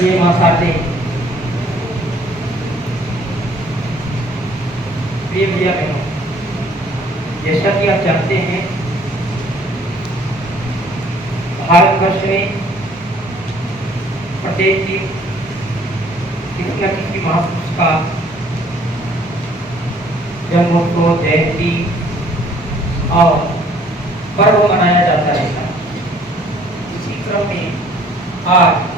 ये महासाते प्रिय भैया बहनों, जैसा कि आप जानते हैं भारतवर्ष में प्रत्येक दिन किसी न किसी महापुरुष का जन्मोत्सव, जयंती और पर्व मनाया जाता रहता है। इसी क्रम में आज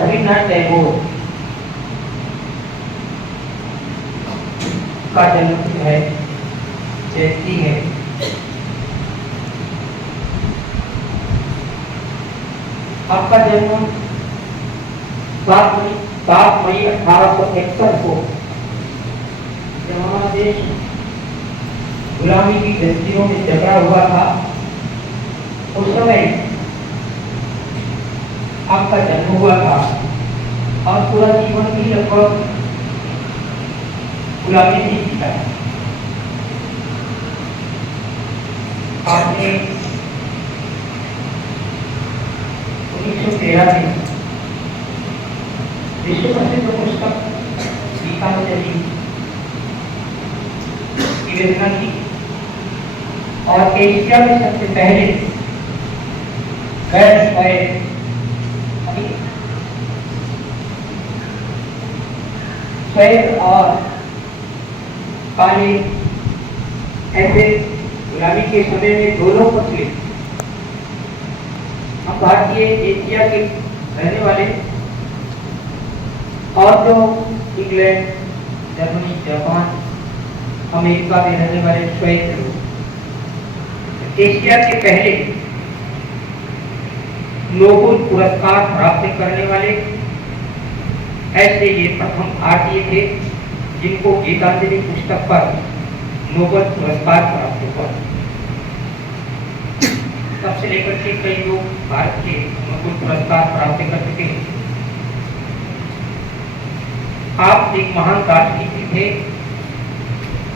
रविन्द्रनाथ टैगोर का जन्मदिन है, जयंती है। आपका जन्म 7 मई 1861 को जब हमारा देश गुलामी की जंजीरों में जकड़ा हुआ था, उस समय आपका जन्म हुआ था और पूरा जीवन भी लगभग गुलामी में जीता है। आपने 1913 में विश्व प्रसिद्ध पुस्तक गीतांजलि की रचना की और एशिया में सबसे पहले श्वेत और काले ऐसे गुलामी के समय में दोनों पत्नी हम भारतीय एशिया के रहने वाले और जो इंग्लैंड, जर्मनी, जापान, अमेरिका में रहने वाले श्वेत लोग एशिया के पहले नोबेल पुरस्कार प्राप्त करने वाले ऐसे ये प्रथम भारतीय थे जिनको गीतांजलि पुस्तक पर नोबेल पुरस्कार प्राप्त हुआ। तब से लेकर के कई लोग भारत के नोबेल पुरस्कार प्राप्त कर चुके हैं। आप एक महान दार्शनिक थे,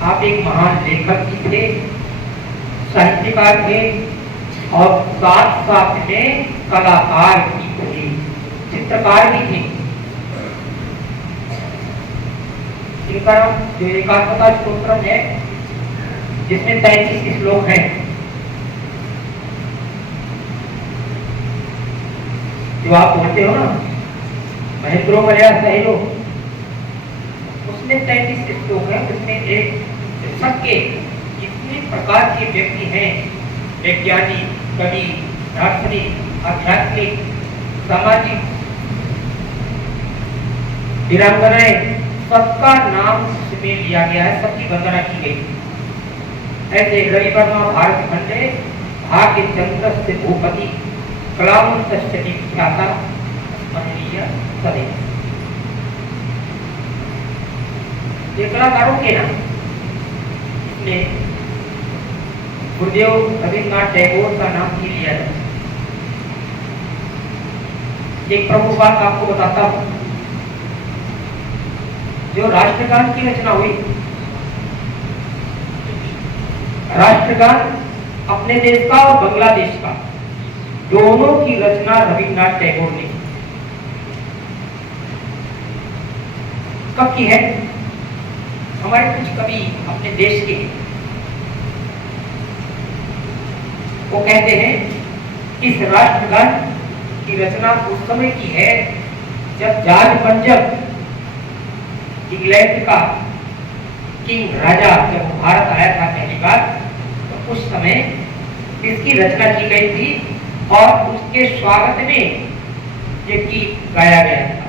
आप एक महान लेखक भी थे, साहित्यकार थे और साथ साथ में कलाकार भी थे, चित्रकार भी थे। इनका जो एकात्मता स्तोत्र है जिसमें 33 श्लोक हैं, जो आप पढ़ते हो ना महेंद्रो मलया सहेलो, उसमें 33 श्लोक है। उसमें एक सबके जितने प्रकार के व्यक्ति हैं, वैज्ञानिक, कवि, दार्शनिक, आध्यात्मिक, सामाजिक, वीरांगनाएं, सबका नाम इसमें लिया गया है, सबकी वंदना की गई। ऐसे रवि वर्मा भारत खंडे भाग्य चंद्र से भूपति कलाम ख्याता मंजरीय सदैव। ये कलाकारों के नाम, इसमें गुरुदेव रविन्द्रनाथ टैगोर का नाम भी लिया जाता है। एक प्रमुख बात आपको बताता हूं, जो राष्ट्रगान की रचना हुई, राष्ट्रगान अपने देश का और बांग्लादेश का दोनों की रचना रविन्द्रनाथ टैगोर ने। कब की है? हमारे कुछ कवि अपने देश के, वो कहते हैं इस राष्ट्रगान की रचना उस समय की है जब जॉर्ज पंजब इंग्लैंड का किंग राजा जब भारत आया था पहली बार, तो उस समय इसकी रचना की गई थी और उसके स्वागत में ये गीत गाया गया था।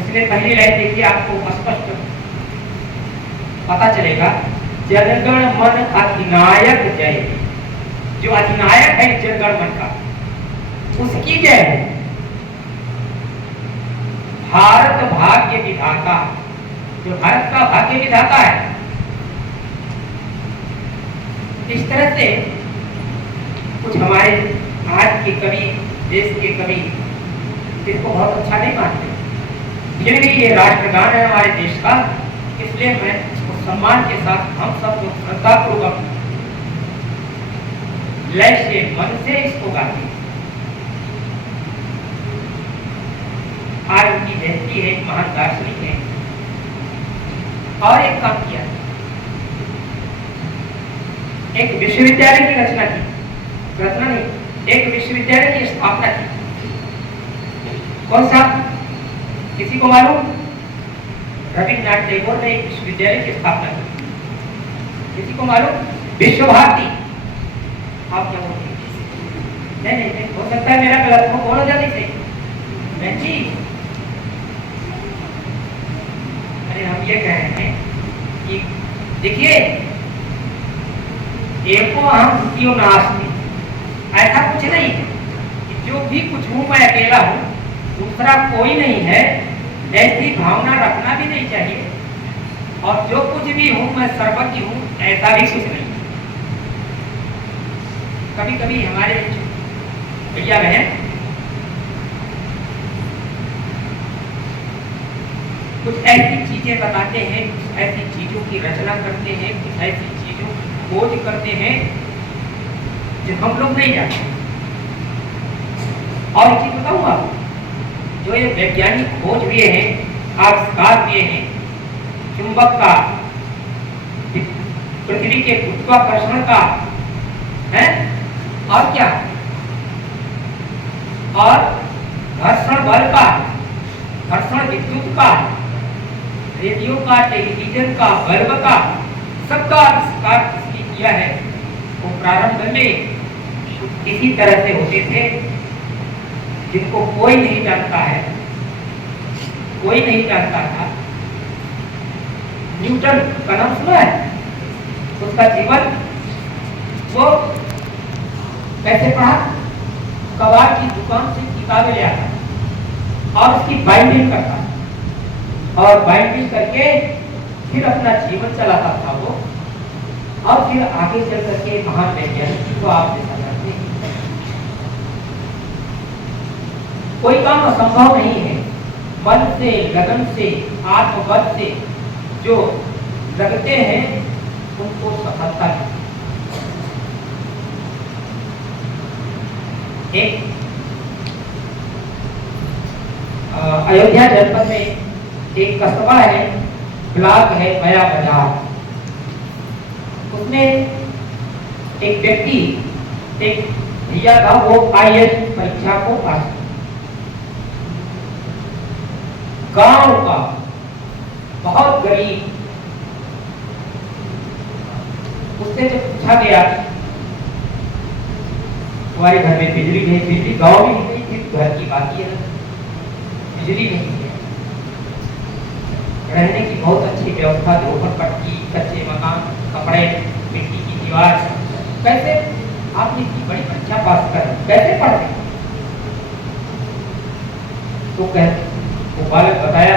इसलिए पहली लाइन देखिए, आपको स्पष्ट पता चलेगा, जनगण मन अधिनायक जय। जो अधिनायक है जनगण मन का, उसकी जय है। भारत भाग्य विधाता, जो भारत का भाग्य विधाता है। इस तरह से कुछ हमारे आज के कवि, देश के कवि इसको बहुत अच्छा नहीं मानते, फिर भी ये राष्ट्रगान है हमारे देश का, इसलिए मैं इसको सम्मान के साथ हम सब लोग श्रद्धापूर्वक लय से मन से इसको गाते हैं। आज उनकी जयंती है, महान दार्शनिक है। और एक काम किया, एक विश्वविद्यालय की रचना की, रचना नहीं, एक विश्वविद्यालय की स्थापना की। कौन सा, किसी को मालूम? रविन्द्रनाथ टैगोर ने एक विश्वविद्यालय की स्थापना की। किसी को मालूम? विश्व भारती। आप क्या बोलते हैं? नहीं, हो सकता है मेरा गलत हो, बोलो जल्दी से। बहन जी, अरे हम ये कह रहे हैं कि देखिए, एको हम द्वितीयो नास्ति, ऐसा कुछ नहीं है कि जो भी कुछ हूं मैं अकेला हूं, दूसरा कोई नहीं है, ऐसी भावना रखना भी नहीं चाहिए। और जो कुछ भी हूं मैं सर्वज्ञ हूं, ऐसा भी कुछ नहीं। कभी कभी हमारे भैया बहन कुछ ऐसी चीजें बताते हैं, कुछ ऐसी चीजों की रचना करते हैं, कुछ ऐसी चीजों की खोज करते हैं जो हम लोग नहीं जानते। और एक चीज बताऊं आपको, जो ये वैज्ञानिक खोज हुए हैं, आविष्कार हुए हैं, चुंबक का, पृथ्वी के गुरुत्वाकर्षण का है, और क्या, और घर्षण बल का, घर्षण विद्युत का, रेडियो का, टेलीविजन का, बल्ब का, सबका आविष्कार किसने किया है? वो प्रारंभ में किसी तरह से होते थे जिनको कोई नहीं जानता है, कोई नहीं जानता था। न्यूटन का नाम सुना है? उसका जीवन वो कैसे पढ़ा? कबाड़ की दुकान से किताबें ले आता और उसकी बाइंडिंग करता, और बाइंडिंग करके फिर अपना जीवन चलाता था वो, और फिर आगे चल करके महान वैज्ञानिक को आप जैसा करते हैं। कोई काम असंभव नहीं है। मन से, लगन से, आत्मबल से जो लगते हैं उनको सफलता मिलती है। एक अयोध्या जनपद में एक कस्बा है, ब्लॉक है बया बाजार। उसमें एक व्यक्ति, एक भैया था, वो IAS परीक्षा को पास किया। गांव का बहुत गरीब, उससे जब पूछा गया, तुम्हारे घर में बिजली नहीं? बिजली गांव में नहीं थी, घर की बात ही है, बिजली नहीं है, रहने की बहुत अच्छी व्यवस्था, झोपड़पट्टी, कच्चे मकान, कपड़े, मिट्टी की दीवार। कैसे आपने इतनी बड़ी परीक्षा पास कर, कैसे पढ़ते? तो वो बालक बताया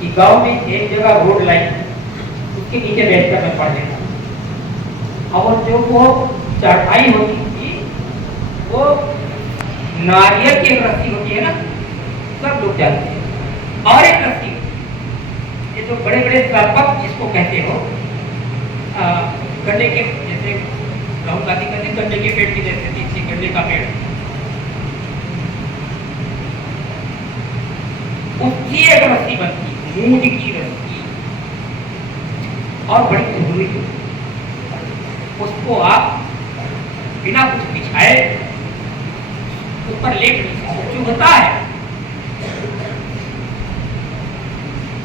कि गांव में एक जगह रोड लाइन, उसके नीचे बैठकर मैं पढ़ लेता, और जो वो चारपाई होती थी, वो नारियल की एक रस्सी होती है ना, सब लोग जानते हैं, और एक रस्सी, ये जो बड़े बड़े प्राध्यापक जिसको कहते हो, गन्ने के, जैसे राहुल गांधी कहते गन्ने के पेड़ की जैसे नीचे गेंदे का पेड़, उसकी एक रस्सी बनती, मूंज की रस्सी, और बड़ी खुली, उसको आप बिना कुछ बिछाए उस पर लेट नहीं सकते, चुभता है।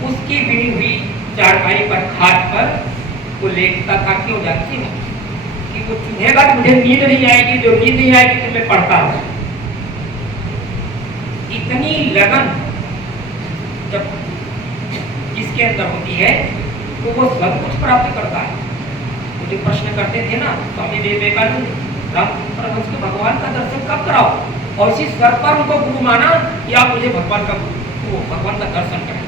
उसकी बिनी हुई चारपाई पर खाट पर वो लेटता था। क्यों जानती है कि वो चुभेगा तो मुझे नींद नहीं आएगी, जो नींद नहीं आएगी तो मैं पढ़ता हूं। इतनी लगन जब इसके अंदर होती है तो वो सब कुछ प्राप्त करता है। वो जो प्रश्न करते थे ना स्वामी विवेकानंद, रामकृष्ण के भगवान का दर्शन कब कराओ, और इसी स्वर पर उनको गुरु माना कि आप मुझे भगवान का दर्शन करें।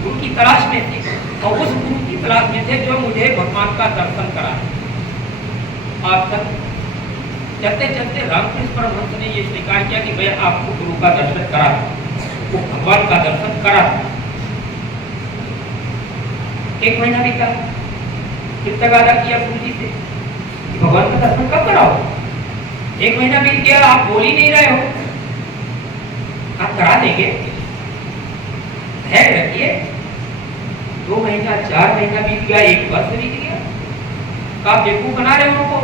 गुरु की तलाश में थे, और उस गुरु की तलाश में थे जो मुझे भगवान का दर्शन कराए। आज तक चलते चलते रामकृष्ण परमहंस ने ये स्वीकार किया कि भाई आपको गुरु का दर्शन करा, वो भगवान का दर्शन करा। 1 महीना बीता, कितना वादा किया गुरु जी से कि भगवान का दर्शन कब कराओ। 1 महीना बीत गया, आप बोल ही नहीं रहे हो। आप करा देंगे, धैर्य रखिए। 2 महीना, 4 महीना बीत गया, 1 वर्ष बीत गया, आप बेवकूफ बना रहे हो उनको।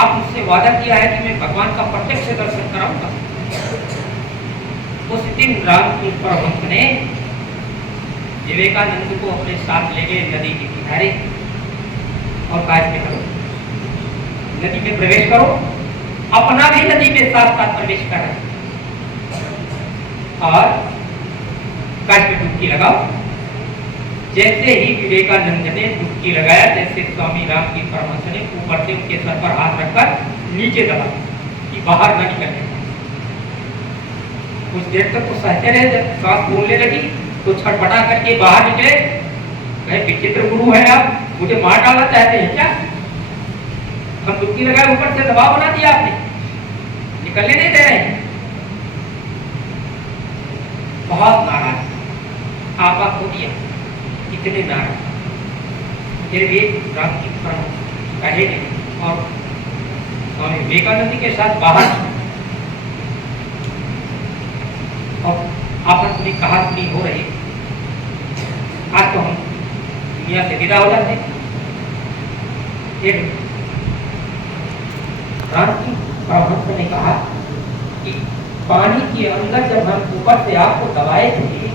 आप मुझसे वादा किया है कि मैं भगवान का प्रत्यक्ष दर्शन कराऊंगा। उस दिन रामकृष्ण परमहंस ने विवेकानंद को अपने साथ ले गए नदी के किनारे और कहा इसमें करो, नदी में प्रवेश करो, अपना भी नदी में साथ साथ प्रवेश कर और काश में डुबकी लगाओ। जैसे ही विवेकानंद ने डुबकी लगाया, जैसे स्वामी राम की परमहंस ने ऊपर से उनके सर पर हाथ रखकर नीचे दबा कि बाहर न निकलने। कुछ देर तक तो सहते रहे, जब सांस फूलने लगी तो छटपटा करके बाहर निकले। कहे विचित्र गुरु है आप, मुझे मार डालना चाहते हैं क्या? हम डुबकी लगाए, ऊपर से दबाव बना दिया आपने, निकलने नहीं दे रहे हैं। बहुत नाराज आपा खो दिया, इतने नाराज। फिर भी राम की परमहंस कहे नहीं और स्वामी विवेकानंद के साथ बाहर और आपस में कहा सुनी हो रही। आज तो हम दुनिया से विदा हो जाते। फिर राम की परमहंस ने कहा कि पानी के अंदर जब हम ऊपर से आपको दबाए थे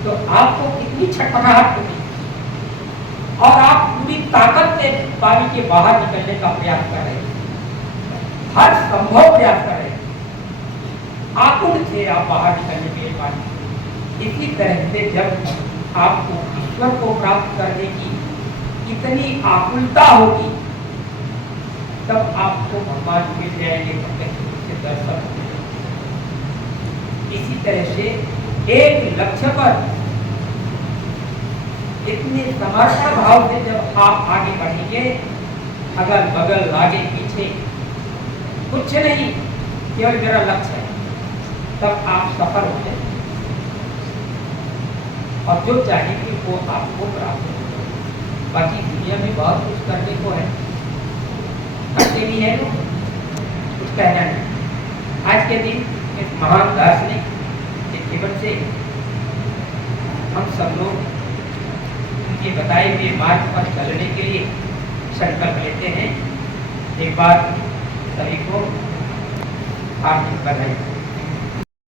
तो आपको कितनी छटपटाहट होती और आप पूरी ताकत से पानी के बाहर निकलने का प्रयास कर रहे, हर संभव प्रयास कर रहे, आकुल थे आप बाहर निकलने के लिए पानी। इसी तरह से जब आपको ईश्वर को प्राप्त करने की इतनी आकुलता होगी तब आपको भगवान मिल जाएंगे, प्रत्यक्ष दर्शन। इसी तरह से एक लक्ष्य पर इतने समर्पण भाव से जब आप आगे बढ़ेंगे, अगल बगल आगे पीछे कुछ नहीं, केवल मेरा लक्ष्य है, तब आप सफल हो जाएंगे और जो चाहेंगे वो आपको प्राप्त हो। बाकी दुनिया में बहुत कुछ करने को है, करते नहीं है लोग, कुछ कहना नहीं। आज के दिन एक महान दार्शनिक के जीवन से हम सब लोग उनके बताए हुए मार्ग पर चलने के लिए संकल्प लेते हैं। एक बार सभी को हार्दिक बधाई।